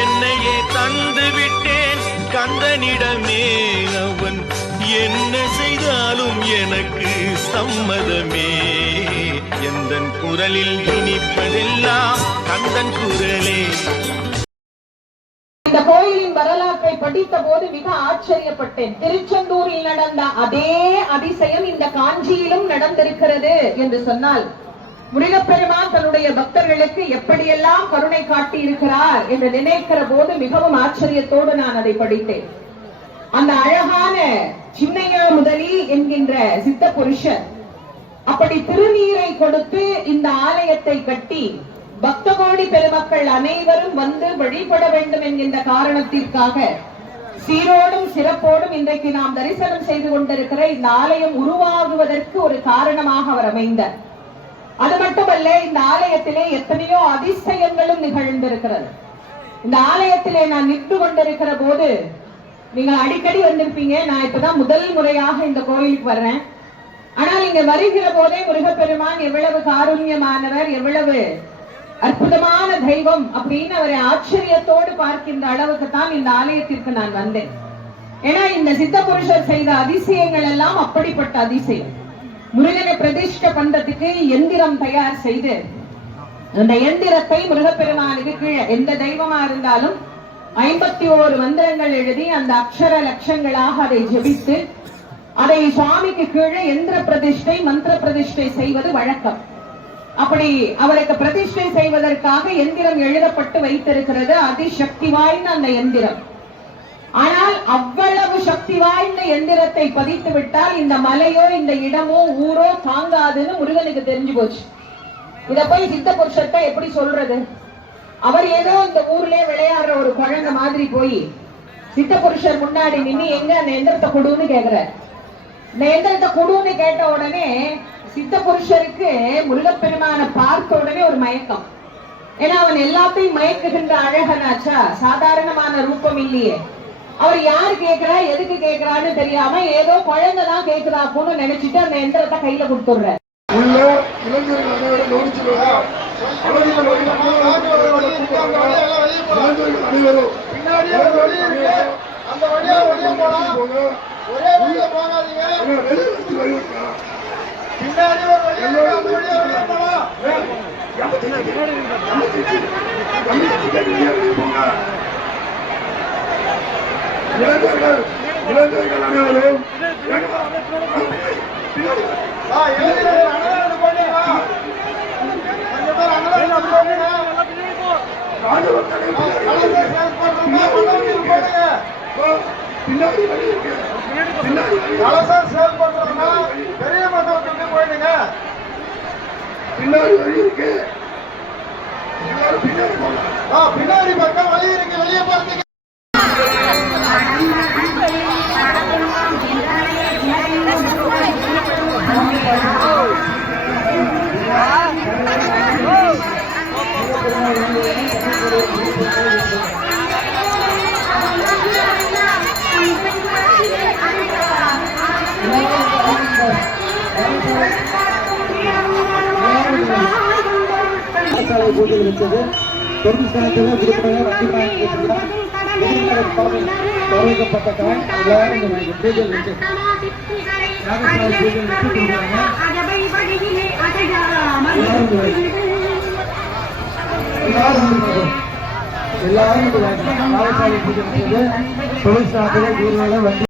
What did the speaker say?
என்னையே தந்து விட்டேன் கந்தனிடமே அவன் என்ன செய்தாலும் எனக்கு சம்மதமே. எந்தன் குரலில் இனிப்பதெல்லாம் கந்தன் குரலே. இந்த கோயிலின் வரலாற்றை படித்த போது மிக ஆச்சரியப்பட்டேன். திருச்செந்தூரில் நடந்த அதே அதிசயம் இந்த காஞ்சியிலும் நடந்திருக்கிறது என்று சொன்னால் முருகப்பெருமான் தன்னுடைய பக்தர்களுக்கு எப்படியெல்லாம் கருணை காட்டி இருக்கிறார் என்று நினைக்கிற போது மிகவும் ஆச்சரியத்தோடு நான் அதை படித்தேன். அந்த அழகான சின்னையா முதலி என்கின்ற சித்த புருஷர் அப்படி திருநீரை கொடுத்து இந்த ஆலயத்தை கட்டி பக்த கோடி பெருமக்கள் அனைவரும் வந்து வழிபட வேண்டும் என்கின்ற காரணத்திற்காக சீரோடும் சிறப்போடும் இன்றைக்கு நாம் தரிசனம் செய்து கொண்டிருக்கிற இந்த ஆலயம் உருவாகுவதற்கு ஒரு காரணமாக அவர் அமைந்தார். அது மட்டுமல்ல இந்த ஆலயத்திலே எத்தனையோ அதிசயங்களும் நிகழ்ந்திருக்கிறது. இந்த ஆலயத்திலே நான் நின்று கொண்டிருக்கிற போது நீங்கள் அடிக்கடி வந்திருப்பீங்க. நான் இப்பதான் முதல் முறையாக இந்த கோயிலுக்கு வர்றேன். ஆனா நீங்க வருகிற போதே முருகப்பெருமான் எவ்வளவு காருண்யமானவர் எவ்வளவு அற்புதமான தெய்வம் அப்படின்னு அவரை ஆச்சரியத்தோடு பார்க்கின்ற அளவுக்கு தான் இந்த ஆலயத்திற்கு நான் வந்தேன். ஏன்னா இந்த சித்த புருஷர் செய்த அதிசயங்கள் எல்லாம் அப்படிப்பட்ட அதிசயம். முருகனை பிரதிஷ்ட பண்றதுக்கு எந்திரம் தயார் செய்து அந்த எந்திரத்தை முருகப்பெருமானுக்கு கீழே எந்த தெய்வமா இருந்தாலும் ஐம்பத்தி ஓரு மந்திரங்கள் எழுதி அந்த அக்ஷர லட்சங்களாக அதை ஜெபித்து அதை சுவாமிக்கு கீழே எந்திர பிரதிஷ்டை மந்திர பிரதிஷ்டை செய்வது வழக்கம். அப்படி அவருக்கு பிரதிஷ்டை செய்வதற்காக எந்திரம் எழுதப்பட்டு வைத்திருக்கிறது அதிசக்தி வாய்ந்த அந்த எந்திரம். ஆனால் அவ்வளவு சக்தி வாய்ந்த எந்திரத்தை பதித்து விட்டால் இந்த மலையோ இந்த இடமோ ஊரோ தாங்காதுன்னு முருகனுக்கு தெரிஞ்சு போச்சு. இத போய் சித்த புருஷர்கிட்ட எப்படி சொல்றது? அவர் ஏதோ இந்த ஊர்லயே விளையாடுற ஒரு குழந்தை மாதிரி போய் சித்த புருஷர் முன்னாடி நின்னு எங்க அந்த எந்திரத்தை கொடுன்னு கேக்குறார். இந்த எந்திரத்தை கொடுன்னு கேட்ட உடனே சித்த புருஷருக்கு முருகப்பெருமான பார்த்த உடனே ஒரு மயக்கம். ஏன்னா அவன் எல்லாத்தையும் மயக்குகின்ற அழகனாச்சா? சாதாரணமான ரூபம் இல்லையே. அவர் யாரு கேக்குறா எதுக்கு கேக்குறான்னு தெரியாம ஏதோ குழந்தை தான் கேக்குறாப்புன்னு நினைச்சிட்டு அந்த எந்திரத்தை கையில கொடுத்துடுற உள்ள இளைஞர்கள் கவனிச்சுக்கோங்க அனைவரும். அந்த வழியா வெளியே போலாம். ஒரே போகாதீங்க. பின்னாடி ஒரு வழி இருக்கு. அந்த வழியா வெளியே போலாம். இளைஞர்கள் இளைஞர்கள் அனைவரும் இருக்கு. கலசம் செயல்படுறவங்க பெரிய மண்டபத்துக்கு போயிடுங்க பின்னாடி வழி இருக்கு பின்னாடி மக்கள் பின்னாடி பக்கம் வழி இருக்கு வெளியே போறதுக்கு சாலை பூஜைகள் இருந்தது பெருமிஸ்தானத்தில் விடுமுறையாக வண்டி பயணம் வரவேற்கப்பட்ட எல்லாரும் இந்த பூஜை இருக்கு யாகசாலை பூஜை வச்சு கொடுக்குறாங்க எல்லாரும் வந்து எல்லாரும் வந்து வீரர்களை